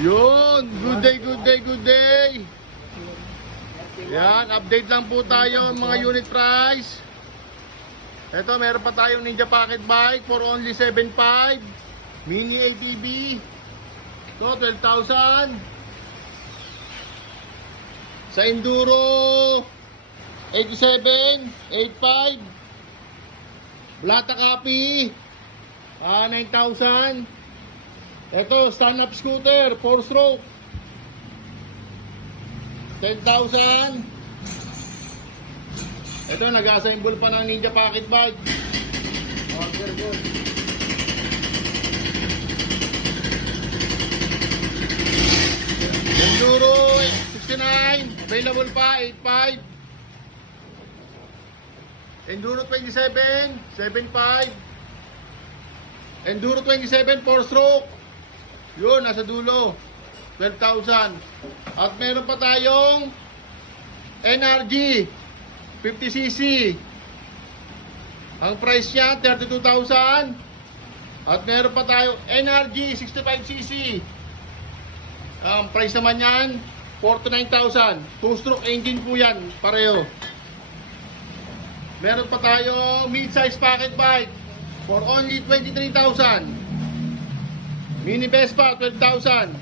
Yun, good day, good day, good day. Yan, update lang po tayo mga unit price. Ito, meron pa tayong Ninja Pocket Bike for only 7.5. Mini ATV. Ito, 12,000. Sa Enduro, 87, 8.5. Blata Copy, 9,000. Ito, stand-up scooter, 4-stroke, 10,000. Ito, nag-assemble pa ng Ninja Pocket Bike. Order good. Enduro 69, available pa, 8.5. Enduro 27, 7.5. Enduro 27, 4-stroke. Yun, nasa dulo, 12,000. At meron pa tayong NRG 50cc. Ang price niya 32,000. At meron pa tayong NRG 65cc. Ang price naman yan 49,000. 2-stroke engine po yan, pareho. Meron pa tayong mid-size pocket bike for only 23,000. Mini Vespa 12,000.